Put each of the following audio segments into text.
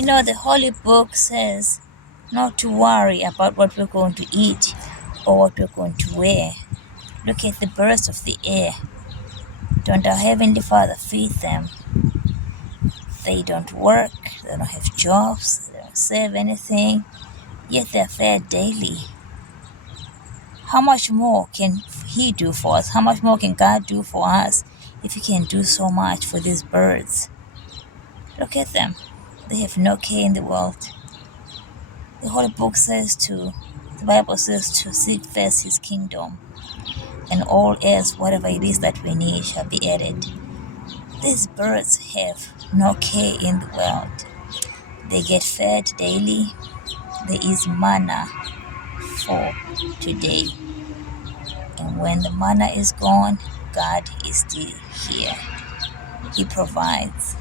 The Holy Book says not to worry about what we're going to eat or what we're going to wear. Look at the birds of the air. Don't our Heavenly Father feed them? They don't work, they don't have jobs, they don't save anything, yet they're fed daily. How much more can He do for us? How much more can God do for us if He can do so much for these birds? Look at them. They have no care in the world. The Holy Book says the Bible says to seek first His kingdom, and all else, whatever it is that we need, shall be added. These birds have no care in the world. They get fed daily. There is manna for today. And when the manna is gone, God is still here. He provides.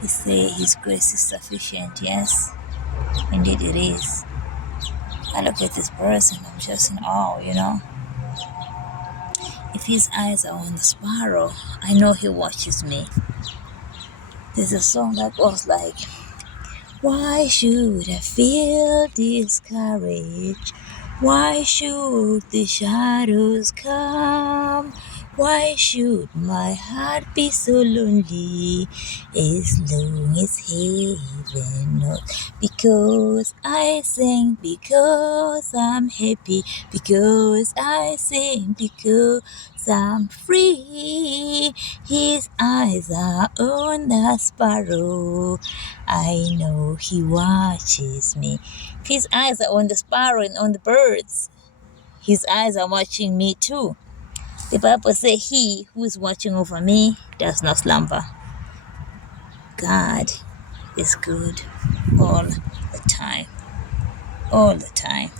He says His grace is sufficient. Yes, indeed it is. I look at this birds and I'm just in awe, If His eyes are on the sparrow, I know He watches me. There's a song that goes like, why should I feel discouraged? Why should the shadows come? Why should my heart be so lonely as long as heaven knows? Because I sing, because I'm happy, because I sing, because I'm free. His eyes are on the sparrow. I know He watches me. If His eyes are on the sparrow and on the birds, His eyes are watching me too. The Bible says He who is watching over me does not slumber. God is good all the time. All the time.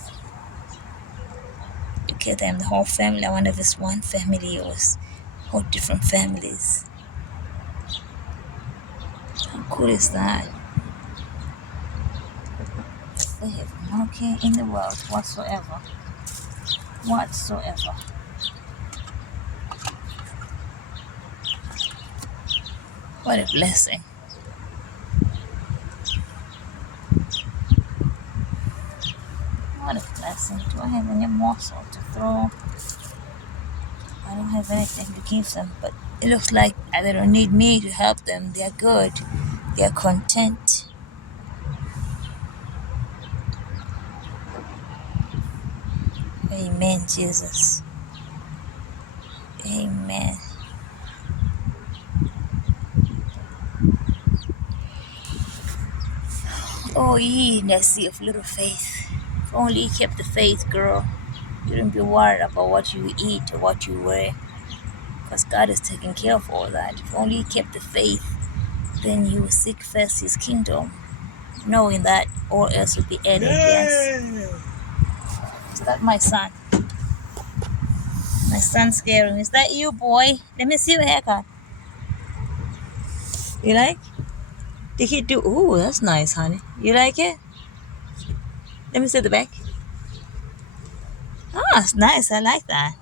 Look at them, the whole family. I wonder if it's one family or all different families. How cool is that? They have no care in the world whatsoever. Whatsoever. What a blessing. What a blessing. Do I have any morsel to throw? I don't have anything to give them, but it looks like they don't need me to help them. They are good. They are content. Amen, Jesus. Amen. Oh, ye in that sea of little faith. If only you kept the faith, girl. You don't be worried about what you eat or what you wear. Because God is taking care of all that. If only you kept the faith, then you will seek first His kingdom, knowing that all else will be added. Yes. Is that my son? My son's scaring. Is that you, boy? Let me see your haircut. You like? Did he do? Oh, that's nice, honey. You like it? Let me see the back. Oh, it's nice. I like that.